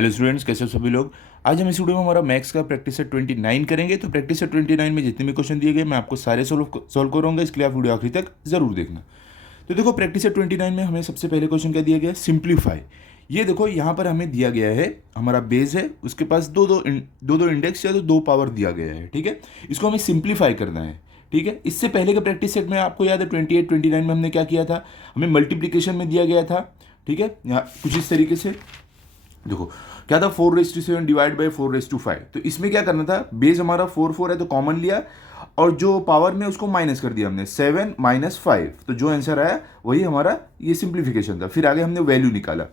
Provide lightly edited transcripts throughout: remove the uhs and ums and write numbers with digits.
Hello students, कैसे हो सभी लोग। आज हम इस वीडियो में हमारा मैथ्स का प्रैक्टिस सेट 29 करेंगे। तो प्रैक्टिस सेट 29 में जितने भी क्वेश्चन दिए गए मैं आपको सारे सॉल्व करूँगा, इसके लिए आप वीडियो आखिरी तक जरूर देखना। तो देखो, प्रैक्टिस सेट 29 में हमें सबसे पहले क्वेश्चन क्या दिया गया है, सिंप्लीफाई। ये देखो यहाँ पर हमें दिया गया है, हमारा बेस है, उसके पास दो इंडेक्स या तो दो पावर दिया गया है। ठीक है, इसको हमें सिंप्लीफाई करना है। ठीक है, इससे पहले के प्रैक्टिस सेट में आपको याद है 28 29 में हमने क्या किया था, हमें मल्टीप्लीकेशन में दिया गया था। ठीक है, यहाँ कुछ इस तरीके से देखो क्या था, 4⁻7 डिवाइड बाई 4�5। तो इसमें क्या करना था, बेस हमारा 4 है तो कॉमन लिया और जो पावर में उसको माइनस कर दिया हमने, 7 - 5। तो जो आंसर आया वही हमारा ये सिंप्लीफिकेशन था। फिर आगे हमने वैल्यू निकाला।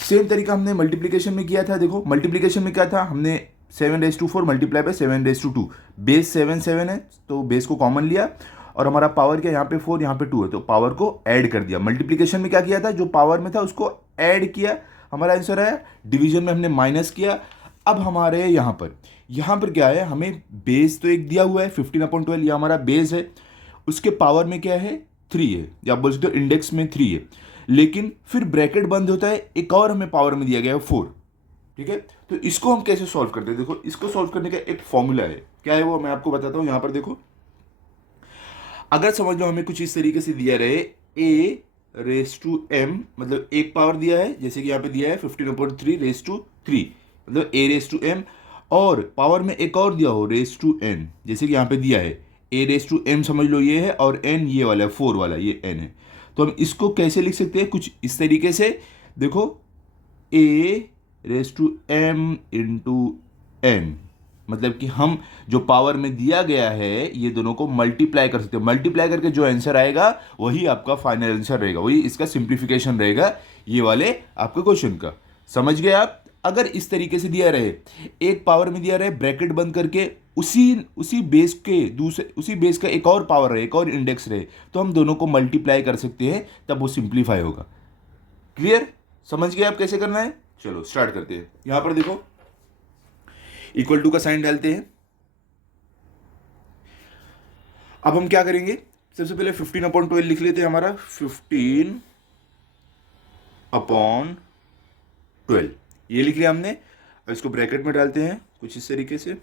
सेम तरीका हमने मल्टीप्लीकेशन में किया था। देखो मल्टीप्लीकेशन में क्या था, हमने 7⁻4 मल्टीप्लाई बाई 7⁻2। बेस 7 है तो बेस को कॉमन लिया और हमारा पावर क्या, यहाँ पे 4 यहाँ पे 2 है तो पावर को ऐड कर दिया। मल्टीप्लीकेशन में क्या किया था, जो पावर में था उसको ऐड किया, हमारा आंसर आया। डिवीजन में हमने माइनस किया। अब हमारे यहाँ पर क्या है, हमें बेस तो एक दिया हुआ है 15/12, ये हमारा बेस है। उसके पावर में क्या है, 3 है, या आप बोल सकते हो इंडेक्स में 3 है। लेकिन फिर ब्रैकेट बंद होता है, एक और हमें पावर में दिया गया है 4। ठीक है, तो इसको हम कैसे सॉल्व करते हैं, देखो इसको सॉल्व करने का एक फॉर्मूला है। क्या है वो, मैं आपको बताता हूँ। यहाँ पर देखो, अगर समझ लो हमें कुछ इस तरीके से दिया रहे, a⁻m, मतलब एक पावर दिया है, जैसे कि यहाँ पे दिया है 15/3⁻3, मतलब a⁻m, और पावर में एक और दिया हो raised to n, जैसे कि यहाँ पे दिया है a⁻m, समझ लो ये है, और n ये वाला है, 4 वाला ये n है। तो हम इसको कैसे लिख सकते हैं, कुछ इस तरीके से। देखो a⁻m इंटू n, मतलब कि हम जो पावर में दिया गया है ये दोनों को मल्टीप्लाई कर सकते हो। मल्टीप्लाई करके जो आंसर आएगा वही आपका फाइनल आंसर रहेगा, वही इसका सिंप्लीफिकेशन रहेगा ये वाले आपके क्वेश्चन का। समझ गए आप। अगर इस तरीके से दिया रहे, एक पावर में दिया रहे ब्रैकेट बंद करके, उसी बेस के दूसरे, उसी बेस का एक और पावर रहे, एक और इंडेक्स रहे, तो हम दोनों को मल्टीप्लाई कर सकते हैं, तब वो सिंप्लीफाई होगा। क्लियर, समझ गए आप कैसे करना है। चलो स्टार्ट करते हैं। यहां पर देखो, इक्वल टू का साइन डालते हैं। अब हम क्या करेंगे, सबसे पहले 15/12 लिख लेते हैं, हमारा 15/12 ये लिख लिया हमने। अब इसको ब्रैकेट में डालते हैं कुछ इस तरीके से।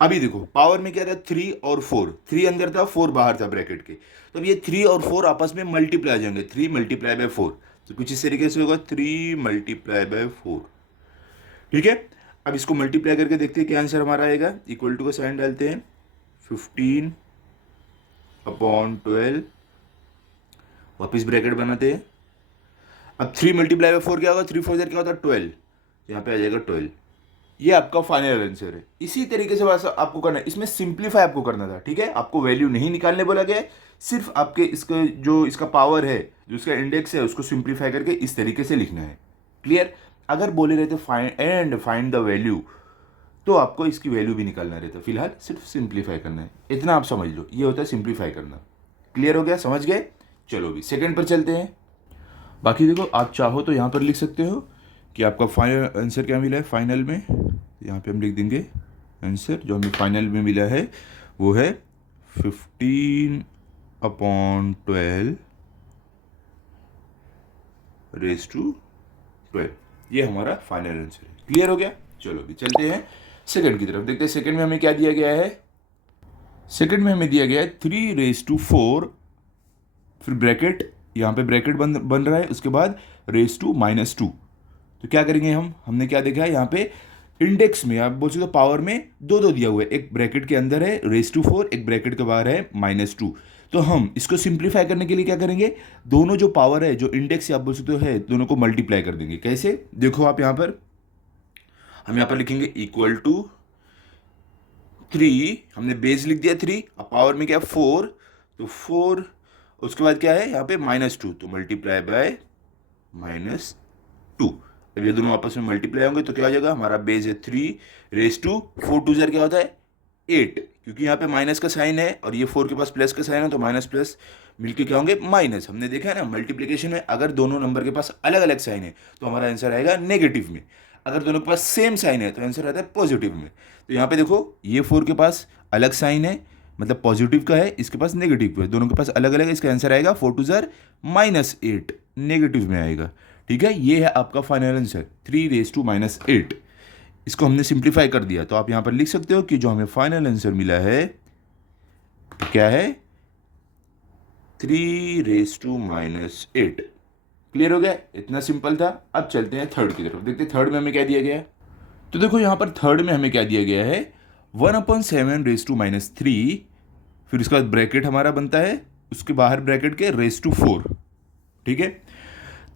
अभी देखो पावर में क्या था, 3 और 4, 3 अंदर था 4 बाहर था ब्रैकेट के, तो अब ये 3 और 4 आपस में मल्टीप्लाई हो जाएंगे, 3 × 4, तो कुछ इस तरीके से होगा 3 × 4। ठीक है, अब इसको मल्टीप्लाई करके देखते हैं क्या आंसर हमारा आएगा। इक्वल टू का साइन डालते हैं, 15/12, वापिस ब्रैकेट बनाते हैं। अब 3 × 4 क्या होगा, 3 4 क्या होता है 12, यहाँ पे आ जाएगा 12। ये आपका फाइनल आंसर है। इसी तरीके से बस आपको करना है, इसमें सिंप्लीफाई आपको करना था। ठीक है, आपको वैल्यू नहीं निकालने बोला गया है, सिर्फ आपके इसका जो इसका पावर है, जो इसका इंडेक्स है, उसको सिंप्लीफाई करके इस तरीके से लिखना है। क्लियर। अगर बोले रहते फाइंड द वैल्यू, तो आपको इसकी वैल्यू भी निकालना रहता। फिलहाल सिर्फ सिंप्लीफाई करना है, इतना आप समझ लो, ये होता है सिंप्लीफाई करना। क्लियर हो गया, समझ गए। चलो भी सेकंड पर चलते हैं। बाकी देखो, आप चाहो तो यहाँ पर लिख सकते हो कि आपका फाइनल आंसर क्या मिला है फाइनल में। यहाँ पे हम लिख देंगे आंसर जो हमें फाइनल में मिला है, वो है 15/12⁻²। ये हमारा फाइनल आंसर है। क्लियर हो गया। चलो भी चलते हैं सेकंड की तरफ, देखते हैं सेकंड में हमें क्या दिया गया है। सेकंड में हमें दिया गया है 3⁻4, फिर ब्रैकेट, यहाँ पे ब्रैकेट बन रहा है, उसके बाद raised to -2। तो क्या करेंगे हमने क्या देखा है, यहाँ पे इंडेक्स में आप बोल सकते हो पावर में दो दिया हुआ है, एक ब्रैकेट के अंदर है raised to 4, एक ब्रैकेट के बाहर है -2। तो हम इसको सिंप्लीफाई करने के लिए क्या करेंगे, दोनों जो पावर है, जो इंडेक्स आप बोल सकते हो है, दोनों को मल्टीप्लाई कर देंगे। कैसे, देखो आप यहाँ पर, हम यहाँ पर लिखेंगे इक्वल टू 3, हमने बेस लिख दिया 3, अब पावर में क्या 4, तो 4, उसके बाद क्या है यहाँ पे -2, तो मल्टीप्लाई बाय -2। अब ये दोनों आपस में मल्टीप्लाई होंगे तो क्या हो जाएगा, हमारा बेस है 3⁻4 2 क्या होता है 8, क्योंकि यहाँ पे माइनस का साइन है और ये 4 के पास प्लस का साइन है, तो माइनस प्लस मिलके क्या होंगे माइनस। हमने देखा है ना मल्टीप्लिकेशन में, अगर दोनों नंबर के पास अलग अलग साइन है तो हमारा आंसर आएगा नेगेटिव में, अगर दोनों के पास सेम साइन है तो आंसर आता है पॉजिटिव में। तो यहाँ पे देखो, ये 4 के पास अलग साइन है, मतलब पॉजिटिव का है, इसके पास नेगेटिव का है, दोनों के पास अलग अलग है, इसका आंसर आएगा 4 2 -8, नेगेटिव में आएगा। ठीक है, ये है आपका फाइनल आंसर 3⁻⁻8। इसको हमने सिंप्लीफाई कर दिया, तो आप यहाँ पर लिख सकते हो कि जो हमें फाइनल आंसर मिला है क्या है, 3⁻8। क्लियर हो गया, इतना सिंपल था। अब चलते हैं थर्ड की तरफ, देखते हैं थर्ड में हमें क्या दिया गया है। तो देखो यहाँ पर थर्ड में हमें क्या दिया गया है, 1/7⁻3, फिर उसके बाद ब्रैकेट हमारा बनता है, उसके बाहर ब्रैकेट के ⁻4। ठीक है,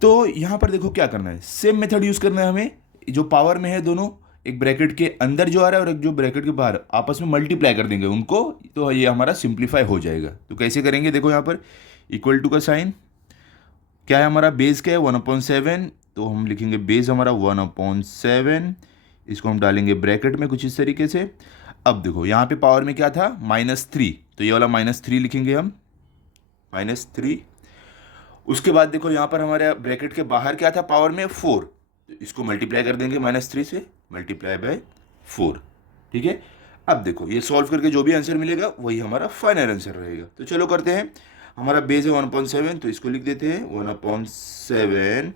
तो यहाँ पर देखो क्या करना है, सेम मेथड यूज करना है हमें। जो पावर में है दोनों, एक ब्रैकेट के अंदर जो आ रहा है और एक जो ब्रैकेट के बाहर, आपस में मल्टीप्लाई कर देंगे उनको, तो ये हमारा सिंप्लीफाई हो जाएगा। तो कैसे करेंगे, देखो यहाँ पर इक्वल टू का साइन, क्या है हमारा बेस, क्या है 1/7, तो हम लिखेंगे बेस हमारा 1/7, इसको हम डालेंगे ब्रैकेट में कुछ इस तरीके से। अब देखो यहाँ पे पावर में क्या था, -3, तो ये वाला -3 लिखेंगे हम, -3। उसके बाद देखो यहाँ पर हमारे ब्रैकेट के बाहर क्या था पावर में, 4, तो इसको मल्टीप्लाई कर देंगे -3 से, मल्टीप्लाई बाय 4। ठीक है, अब देखो ये सॉल्व करके जो भी आंसर मिलेगा वही हमारा फाइनल आंसर रहेगा। तो चलो करते हैं, हमारा बेस है 1/7, तो इसको लिख देते हैं 1/7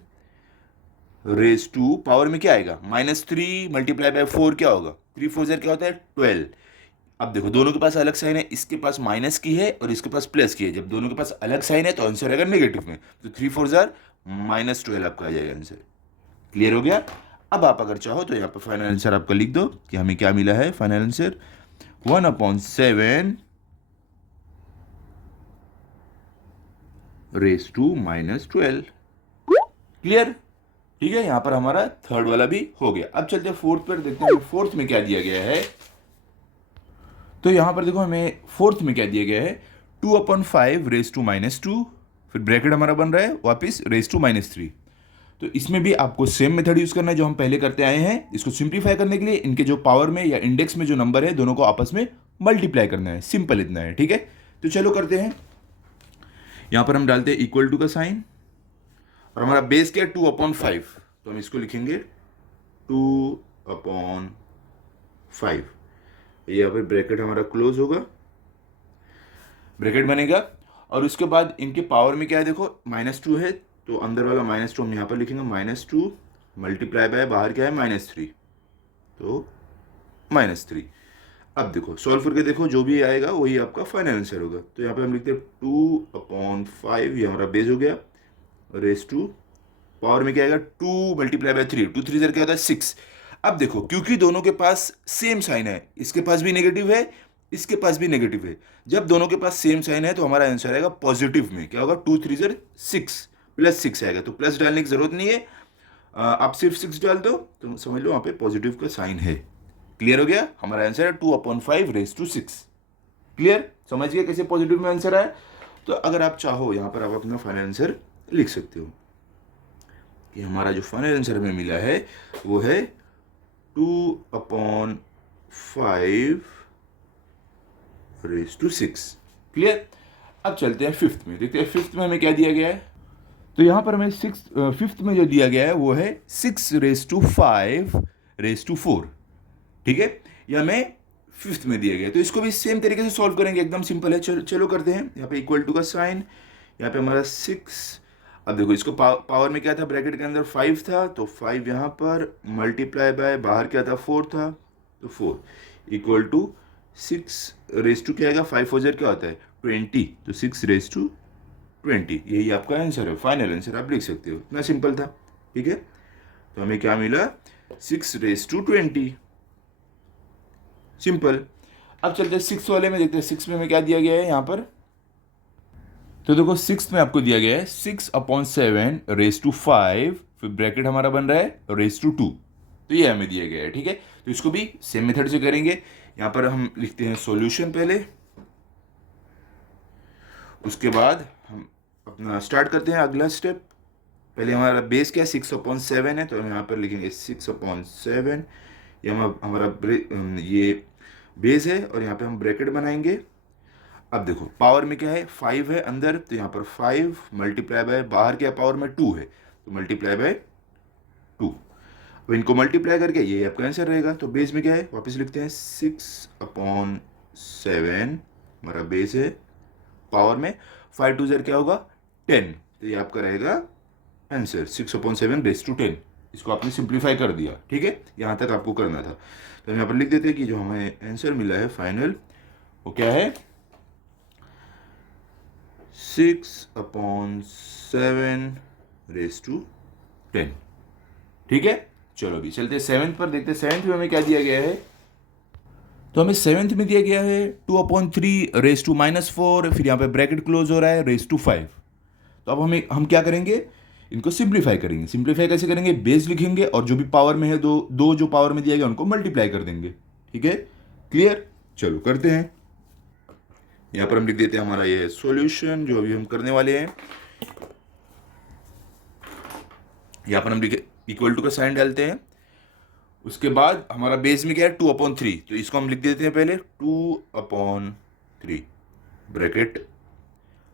रेज टू, पावर में क्या आएगा, -3 मल्टीप्लाई बाय 4, क्या होगा, 3 4 क्या होता है 12। अब देखो दोनों के पास अलग साइन है, इसके पास माइनस की है और इसके पास प्लस की है। जब दोनों के पास अलग साइन है तो आंसर आएगा नेगेटिव में, तो 3 4 -12 आपका आ जाएगा आंसर। क्लियर हो गया। अब आप अगर चाहो तो यहाँ पर फाइनल आंसर आपका लिख दो कि हमें क्या मिला है, final answer 1/7 raise to -12। Clear, ठीक है, यहां पर हमारा थर्ड वाला भी हो गया। अब चलते हैं फोर्थ पर, देखते हैं फोर्थ में क्या दिया गया है। तो यहां पर देखो हमें फोर्थ में क्या दिया गया है, 2/5 रेज टू -2, फिर ब्रैकेट हमारा बन रहा है वापस रेज टू -3। तो इसमें भी आपको सेम मेथड यूज करना है जो हम पहले करते आए हैं। इसको सिंप्लीफाई करने के लिए इनके जो पावर में या इंडेक्स में जो नंबर है दोनों को आपस में मल्टीप्लाई करना है, सिंपल इतना है। ठीक है, तो चलो करते हैं। यहां पर हम डालते हैं इक्वल टू का साइन, और हमारा बेस क्या है 2/5, तो हम इसको लिखेंगे 2/5। ये यहाँ पर ब्रैकेट हमारा क्लोज होगा, ब्रैकेट बनेगा, और उसके बाद इनके पावर में क्या है, देखो -2 है, तो अंदर वाला -2 हम यहाँ पर लिखेंगे -2 मल्टीप्लाई बाय बाहर क्या है -3, तो -3। अब देखो सॉल्व करके देखो, जो भी आएगा वही आपका फाइनल आंसर होगा। तो यहाँ पे हम लिखते हैं 2/5, ये हमारा बेस हो गया, रेस टू पावर में क्या आएगा 2 मल्टीप्लाई बाय 3, 2 3 क्या होता है 6। अब देखो क्योंकि दोनों के पास सेम साइन है, इसके पास भी नेगेटिव है, इसके पास भी नेगेटिव है, जब दोनों के पास सेम साइन है तो हमारा आंसर आएगा पॉजिटिव में, क्या होगा 2 3 6 +6 आएगा। तो प्लस डालने की जरूरत नहीं है, आप सिर्फ 6 डाल दो तो समझ लो वहां पे पॉजिटिव का साइन है। क्लियर हो गया, हमारा आंसर है 2/5 रेज टू 6। क्लियर, समझ गए कैसे पॉजिटिव में आंसर आया। तो अगर आप चाहो यहाँ पर आप अपना फाइनल आंसर लिख सकते हो कि हमारा जो फाइनल आंसर हमें मिला है वो है 2/5 रेज टू 6। क्लियर, अब चलते हैं फिफ्थ में, देखते हैं फिफ्थ में हमें क्या दिया गया है। तो यहां पर हमें फिफ्थ में जो दिया गया है वो है 6⁵ रेज टू 4। ठीक है, यह हमें फिफ्थ में दिया गया है, तो इसको भी सेम तरीके से सॉल्व करेंगे, एकदम सिंपल है। चलो करते हैं। यहाँ पे इक्वल टू का साइन, यहाँ पे हमारा 6। अब देखो इसको पावर में क्या था, ब्रैकेट के अंदर 5 था, तो 5 यहाँ पर मल्टीप्लाई बाय बाहर क्या था 4 था, तो 4 इक्वल टू 6⁵ क्या आएगा, 5 4 क्या होता है 20, तो 6⁵20। यही आपका आंसर है, फाइनल आंसर आप लिख सकते हो, इतना सिंपल था। ठीक है, तो हमें क्या मिला 6⁵20, सिंपल। अब चलते हैं सिक्स वाले में, देखते हैं सिक्स में हमें क्या दिया गया है यहाँ पर। तो देखो सिक्स में आपको दिया गया है 6/7 रेज टू 5, फिर ब्रैकेट हमारा बन रहा है रेज टू 2, तो ये हमें दिया गया है। ठीक है, तो इसको भी सेम मेथड से करेंगे। यहाँ पर हम लिखते हैं सॉल्यूशन पहले, उसके बाद हम अपना स्टार्ट करते हैं अगला स्टेप। पहले हमारा बेस क्या है 6/7 है, तो हम यहाँ पर लिखेंगे 6/7, ये हमारा ये बेस है, और यहाँ पे हम ब्रैकेट बनाएंगे। अब देखो पावर में क्या है 5 है अंदर, तो यहाँ पर 5 मल्टीप्लाई बाय बाहर क्या पावर में 2 है, तो मल्टीप्लाई बाय 2। अब इनको मल्टीप्लाई करके ये आपका आंसर रहेगा। तो बेस में क्या है वापस लिखते हैं 6/7 हमारा बेस है, पावर में 5 2 क्या होगा 10, तो ये आपका रहेगा आंसर 6/7 रेस टू 10। इसको आपने सिंप्लीफाई कर दिया, ठीक है, यहाँ तक आपको करना था। तो हम यहाँ पर लिख देते हैं कि जो हमें आंसर मिला है फाइनल, वो क्या है, 6/7 रेस टू 10। ठीक है, चलो अभी चलते हैं सेवेंथ पर, देखते हैं सेवेंथ में हमें क्या दिया गया है। तो हमें सेवेंथ में दिया गया है 2/3 रेस टू -4, फिर यहाँ पे ब्रैकेट क्लोज हो रहा है रेस टू 5। तो अब हम क्या करेंगे, इनको सिंप्लीफाई करेंगे। सिंप्लीफाई कैसे करेंगे, बेस लिखेंगे और जो भी पावर में है, दो दो जो पावर में दिया गया उनको मल्टीप्लाई कर देंगे। ठीक है, क्लियर, चलो करते हैं। यहाँ पर हम लिख देते हैं हमारा ये सॉल्यूशन जो अभी हम करने वाले हैं। यहाँ पर हम लिखे इक्वल टू का साइन डालते हैं। उसके बाद हमारा बेस में क्या है 2/3, तो इसको हम लिख देते हैं पहले 2/3 ब्रैकेट,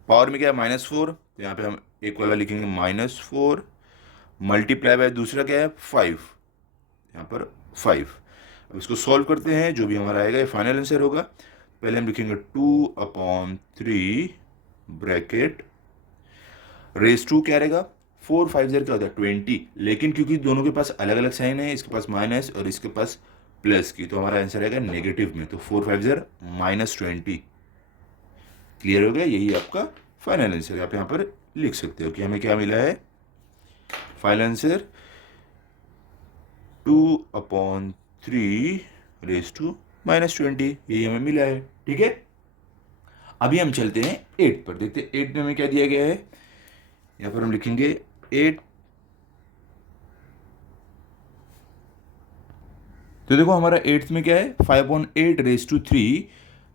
पावर में क्या है -4, तो यहाँ पे हम एक वाला लिखेंगे -4 मल्टीप्लाई बाय दूसरा क्या है 5, यहाँ पर 5। अब इसको सॉल्व करते हैं, जो भी हमारा आएगा ये फाइनल आंसर होगा। पहले हम लिखेंगे 2/3 ब्रैकेट रेस टू क्या रहेगा 4 5 0 क्या होता है 20, लेकिन क्योंकि दोनों के पास अलग अलग साइन है, इसके पास माइनस और इसके पास प्लस की, तो हमारा आंसर आएगा नेगेटिव में, तो 4 5 0 -20। क्लियर हो गया, यही आपका फाइनल आंसर। आप यहाँ पर लिख सकते हो कि हमें क्या मिला है, फाइनल आंसर 2/3 रेस टू -20, यही हमें मिला है। ठीक है, अभी हम चलते हैं 8 पर, देखते हैं 8 में हमें क्या दिया गया है। यहाँ पर हम लिखेंगे 8, तो देखो हमारा 8th में क्या है 5/8 रेस टू 3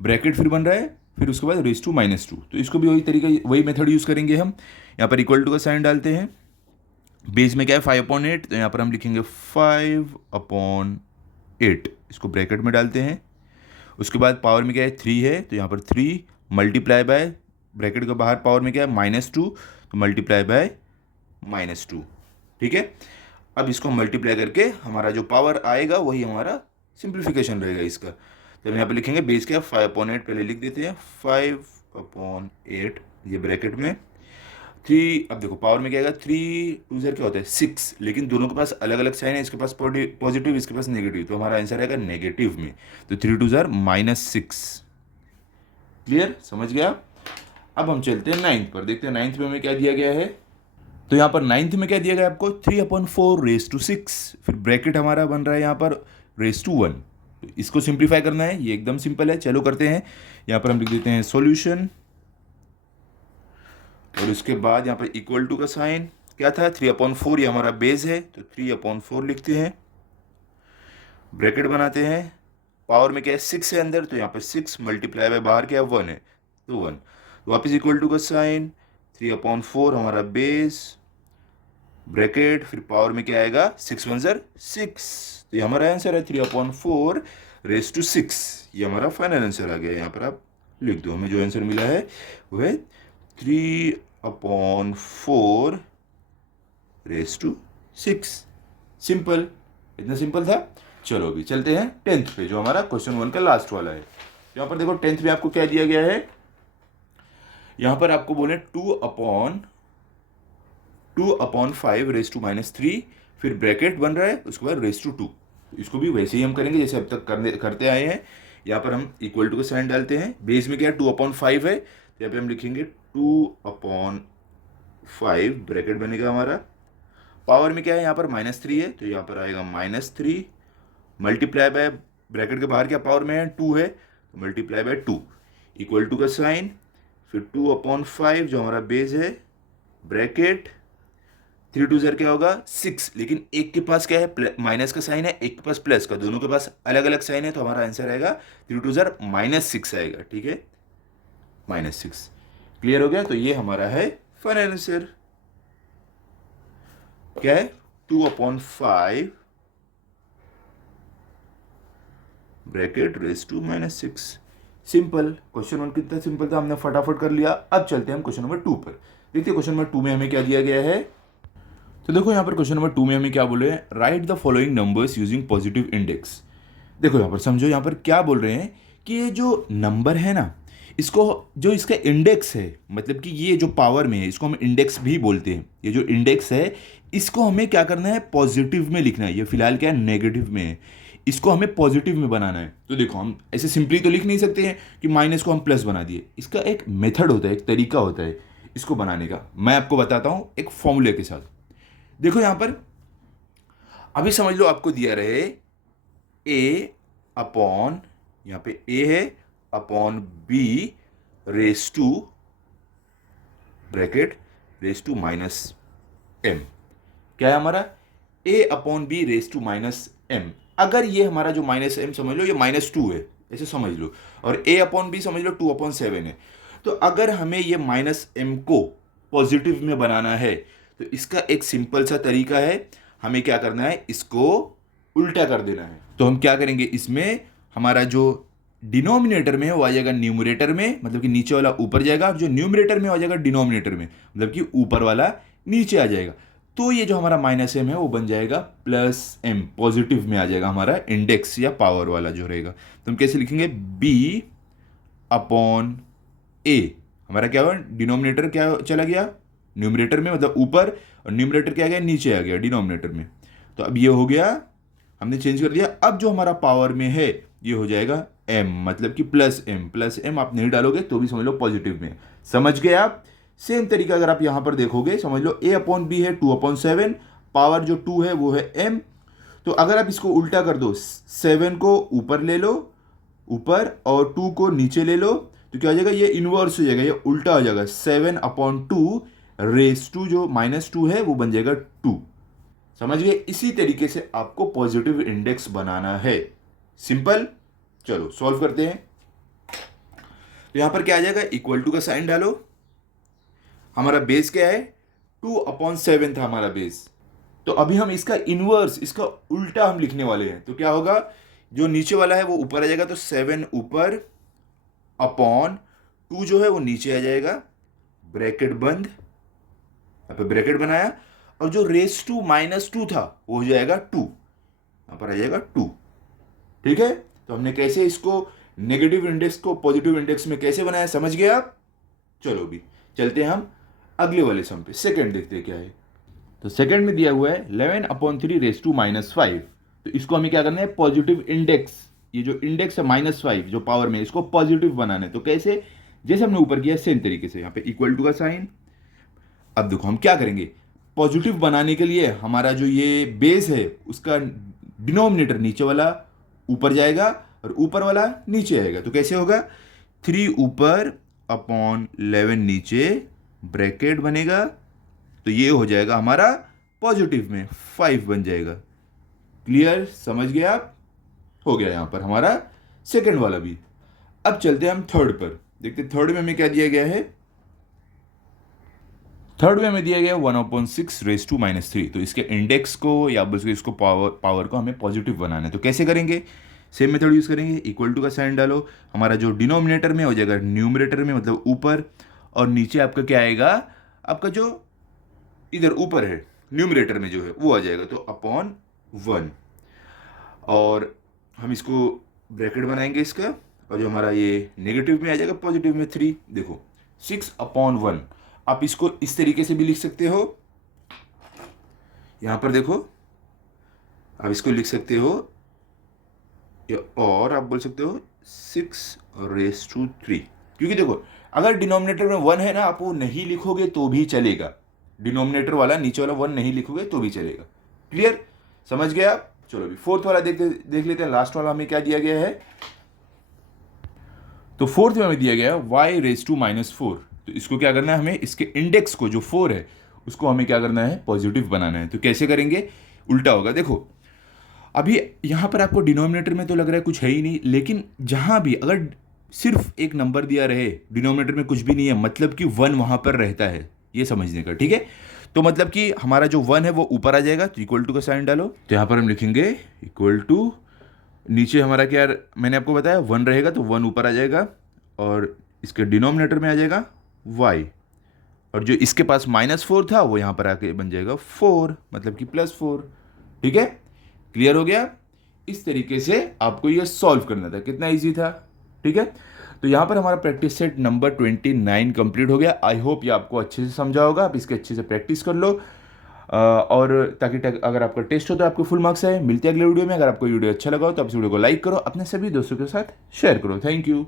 ब्रैकेट फिर बन रहा है, फिर उसके बाद रेस टू -2, तो इसको भी वही तरीका वही मेथड यूज करेंगे हम। यहाँ पर इक्वल टू का साइन डालते हैं, बेस में क्या है 5/8, तो यहाँ पर हम लिखेंगे 5/8, इसको ब्रैकेट में डालते हैं। उसके बाद पावर में क्या है 3 है, तो यहाँ पर 3 मल्टीप्लाई बाय ब्रैकेट के बाहर पावर में क्या है -2, तो मल्टीप्लाई बाय -2। ठीक है, अब इसको मल्टीप्लाई करके हमारा जो पावर आएगा वही हमारा सिंप्लीफिकेशन रहेगा इसका। तो हम यहाँ पे लिखेंगे बेस क्या 5/8, पहले लिख देते हैं 5/8 ये ब्रैकेट में 3। अब देखो पावर में क्या आएगा 3 2 0 क्या होता है 6, लेकिन दोनों के पास अलग अलग साइन है, इसके पास पॉजिटिव इसके पास नेगेटिव, तो हमारा आंसर आएगा नेगेटिव में, तो 3 2 0 -6। क्लियर, समझ गया। अब हम चलते हैं 9th पर, देखते हैं 9th में हमें क्या दिया गया है। तो यहाँ पर 9th में क्या दिया गया आपको 3/4 रेस टू 6, फिर ब्रैकेट हमारा बन रहा है यहाँ पर रेस टू 1। इसको सिंप्लीफाई करना है, ये एकदम सिंपल है, चलो करते हैं। यहाँ पर हम लिख देते हैं सॉल्यूशन, और उसके बाद यहाँ पर इक्वल टू का साइन क्या था 3/4, ये हमारा बेस है, तो 3/4 लिखते हैं, ब्रैकेट बनाते हैं, पावर में क्या है 6 है अंदर, तो यहाँ पर 6 मल्टीप्लाई बाय बाहर क्या 1 है, तो 1, तो वापस इक्वल टू का साइन 3/4 हमारा बेस, ब्रैकेट, फिर पावर में क्या आएगा 6 1 0 6, तो ये हमारा आंसर है 3/4 रेस टू 6, ये हमारा फाइनल आंसर आ गया। यहाँ पर आप लिख दो, हमें जो आंसर मिला है वो है 3/4 रेस टू 6। सिंपल, इतना सिंपल था। चलो अभी चलते हैं 10th पे, जो हमारा क्वेश्चन 1 का लास्ट वाला है। यहाँ पर देखो 10th में आपको क्या दिया गया है, यहाँ पर आपको बोले 2/5 रेस टू -3, फिर ब्रैकेट बन रहा है, उसके बाद रेस टू 2। इसको भी वैसे ही हम करेंगे जैसे अब तक करते आए हैं। यहाँ पर हम इक्वल टू का साइन डालते हैं, बेस में क्या है 2/5 है, तो यहाँ पे हम लिखेंगे 2/5 ब्रैकेट बनेगा हमारा, पावर में क्या है यहाँ पर -3 है, तो यहाँ पर आएगा -3 मल्टीप्लाई बाय ब्रैकेट के बाहर क्या पावर में है 2 है, तो मल्टीप्लाई बाय 2, इक्वल टू का साइन, फिर 2/5 जो हमारा बेस है, ब्रैकेट 3 2 0 क्या होगा 6, लेकिन एक के पास क्या है माइनस का साइन है, एक के पास प्लस का, दोनों के पास अलग अलग साइन है, तो हमारा आंसर आएगा 3 2 0 -6 आएगा। ठीक है, -6। क्लियर हो गया, तो ये हमारा है फाइनल आंसर, क्या है 2/5 bracket raise to -6। Simple, question 1 कितना सिंपल था, हमने फटाफट कर लिया। अब चलते हैं हम क्वेश्चन नंबर 2 पर, देखिए क्वेश्चन नंबर 2 में हमें क्या दिया गया है। तो देखो यहाँ पर क्वेश्चन नंबर 2 में हमें क्या बोल रहे हैं, right the following numbers using positive index. देखो यहाँ पर समझो, यहाँ पर क्या बोल रहे हैं कि ये जो नंबर है ना, इसको जो इसका इंडेक्स है, मतलब कि ये जो पावर में है इसको हम इंडेक्स भी बोलते हैं। ये जो इंडेक्स है इसको हमें क्या करना है, पॉजिटिव में लिखना है। ये फिलहाल क्या है, नेगेटिव में है। इसको हमें पॉजिटिव में बनाना है। तो देखो हम ऐसे सिंपली तो लिख नहीं सकते हैं कि माइनस को हम प्लस बना दिए। इसका एक मेथड होता है, एक तरीका होता है इसको बनाने का। मैं आपको बताता हूँ एक फॉर्मूले के साथ। देखो यहाँ पर अभी समझ लो आपको दिया रहे ए अपॉन, यहाँ पे ए है, upon B raise to bracket raise to minus M. क्या है हमारा, A upon B raise to minus M. अगर ये हमारा जो माइनस एम समझ लो ये -2 है, ऐसे समझ लो, और ए अपॉन बी समझ लो 2/7 है। तो अगर हमें ये माइनस एम को पॉजिटिव में बनाना है तो इसका एक सिंपल सा तरीका है, हमें क्या करना है, इसको उल्टा कर देना है। तो हम क्या करेंगे, इसमें हमारा जो डिनोमिनेटर में है वो आ जाएगा न्यूमरेटर में, मतलब कि नीचे वाला ऊपर जाएगा, जो न्यूमरेटर में आ जाएगा डिनोमिनेटर में, मतलब कि ऊपर वाला नीचे आ जाएगा। तो ये जो हमारा माइनस एम है वो बन जाएगा प्लस एम, पॉजिटिव में आ जाएगा हमारा इंडेक्स या पावर वाला जो रहेगा। तो हम कैसे लिखेंगे, बी अपॉन ए, हमारा क्या हुआ, डिनोमिनेटर क्या चला गया न्यूमरेटर में, मतलब ऊपर, और न्यूमरेटर क्या आ गया, नीचे आ गया डिनोमिनेटर में। तो अब ये हो गया, हमने चेंज कर दिया। अब जो हमारा पावर में है ये हो जाएगा एम, मतलब कि प्लस एम। प्लस एम आप नहीं डालोगे तो भी समझ लो पॉजिटिव में। समझ गए आप। सेम तरीका अगर आप यहां पर देखोगे, समझ लो ए अपॉन बी है 2/7, पावर जो 2 है वो है एम। तो अगर आप इसको उल्टा कर दो, 7 को ऊपर ले लो, ऊपर, और 2 को नीचे ले लो, तो क्या हो जाएगा, ये इनवर्स हो जाएगा, ये उल्टा हो जाएगा। 7/2 रेस टू जो -2 है वो बन जाएगा 2। समझ गए। इसी तरीके से आपको पॉजिटिव इंडेक्स बनाना है। सिंपल। चलो सॉल्व करते हैं। तो यहां पर क्या आ जाएगा, इक्वल टू का साइन डालो। हमारा बेस क्या है, 2/7 था हमारा बेस। तो अभी हम इसका इनवर्स, इसका उल्टा हम लिखने वाले हैं। तो क्या होगा, जो नीचे वाला है वो ऊपर आ जाएगा, तो 7 ऊपर, अपॉन 2 जो है वो नीचे आ जाएगा, ब्रैकेट बंद, यहाँ पे ब्रैकेट बनाया, और जो रेस टू -2 था वो हो जाएगा 2, यहाँ पर आ जाएगा 2। ठीक है। तो हमने कैसे इसको नेगेटिव इंडेक्स को पॉजिटिव इंडेक्स में कैसे बनाया, समझ गए आप। चलो भी चलते हैं हम अगले वाले सम पे। सेकंड देखते हैं क्या है। तो सेकंड में दिया हुआ है 11/3 रेस टू -5। तो इसको हमें क्या करना है, पॉजिटिव इंडेक्स, ये जो इंडेक्स है -5 जो पावर में, इसको पॉजिटिव बनाना है। तो कैसे, जैसे हमने ऊपर किया सेम तरीके से, यहाँ पे इक्वल टू का साइन। अब देखो हम क्या करेंगे, पॉजिटिव बनाने के लिए हमारा जो ये बेस है उसका डिनोमिनेटर नीचे वाला ऊपर जाएगा और ऊपर वाला नीचे आएगा। तो कैसे होगा, 3 ऊपर अपॉन 11 नीचे, ब्रैकेट बनेगा, तो ये हो जाएगा हमारा पॉजिटिव में 5 बन जाएगा। क्लियर, समझ गए आप। हो गया यहाँ पर हमारा सेकंड वाला भी। अब चलते हैं हम थर्ड पर, देखते थर्ड में हमें क्या दिया गया है। थर्ड में हमें दिया गया 1/6 रेस टू -3। तो इसके इंडेक्स को या बल्कि इसको पावर को हमें पॉजिटिव बनाना है। तो कैसे करेंगे, सेम मेथड यूज करेंगे, इक्वल टू का साइन डालो। हमारा जो डिनोमिनेटर में हो जाएगा न्यूमरेटर में, मतलब ऊपर, और नीचे आपका क्या आएगा, आपका जो इधर ऊपर है न्यूमरेटर में जो है वो आ जाएगा, तो अपॉन 1। और हम इसको ब्रैकेट बनाएंगे इसका, और जो हमारा ये नेगेटिव में आ जाएगा पॉजिटिव में 3। देखो 6/1, आप इसको इस तरीके से भी लिख सकते हो। यहां पर देखो आप इसको लिख सकते हो, और आप बोल सकते हो 6/3, क्योंकि देखो अगर डिनोमिनेटर में 1 है ना, आप वो नहीं लिखोगे तो भी चलेगा। डिनोमिनेटर वाला नीचे वाला 1 नहीं लिखोगे तो भी चलेगा। क्लियर, समझ गए आप। चलो अभी फोर्थ वाला देख लेते हैं। लास्ट वाला हमें क्या दिया गया है, तो फोर्थ में हमें दिया गया है y रेस टू -4। तो इसको क्या करना है, हमें इसके इंडेक्स को जो 4 है उसको हमें क्या करना है, पॉजिटिव बनाना है। तो कैसे करेंगे, उल्टा होगा। देखो अभी यहां पर आपको डिनोमिनेटर में तो लग रहा है कुछ है ही नहीं, लेकिन जहां भी अगर सिर्फ एक नंबर दिया रहे, डिनोमिनेटर में कुछ भी नहीं है, मतलब कि 1 वहां पर रहता है, ये समझने का। ठीक है, तो मतलब कि हमारा जो 1 है वो ऊपर आ जाएगा, तो इक्वल टू का साइन डालो। तो यहां पर हम लिखेंगे इक्वल टू, नीचे हमारा क्या, मैंने आपको बताया 1 रहेगा तो 1 ऊपर आ जाएगा, और इसके डिनोमिनेटर में आ जाएगा y, और जो इसके पास -4 था वो यहाँ पर आके बन जाएगा 4, मतलब कि +4। ठीक है, क्लियर हो गया। इस तरीके से आपको ये सॉल्व करना था, कितना इजी था। ठीक है, तो यहाँ पर हमारा प्रैक्टिस सेट नंबर 29 कंप्लीट हो गया। आई होप ये आपको अच्छे से समझा होगा, आप इसके अच्छे से प्रैक्टिस कर लो और ताकि अगर आपका टेस्ट हो तो आपको फुल मार्क्स आए। मिलते हैं अगले वीडियो में। अगर आपको वीडियो अच्छा लगा हो तो आप इस वीडियो को लाइक करो, अपने सभी दोस्तों के साथ शेयर करो। Thank you.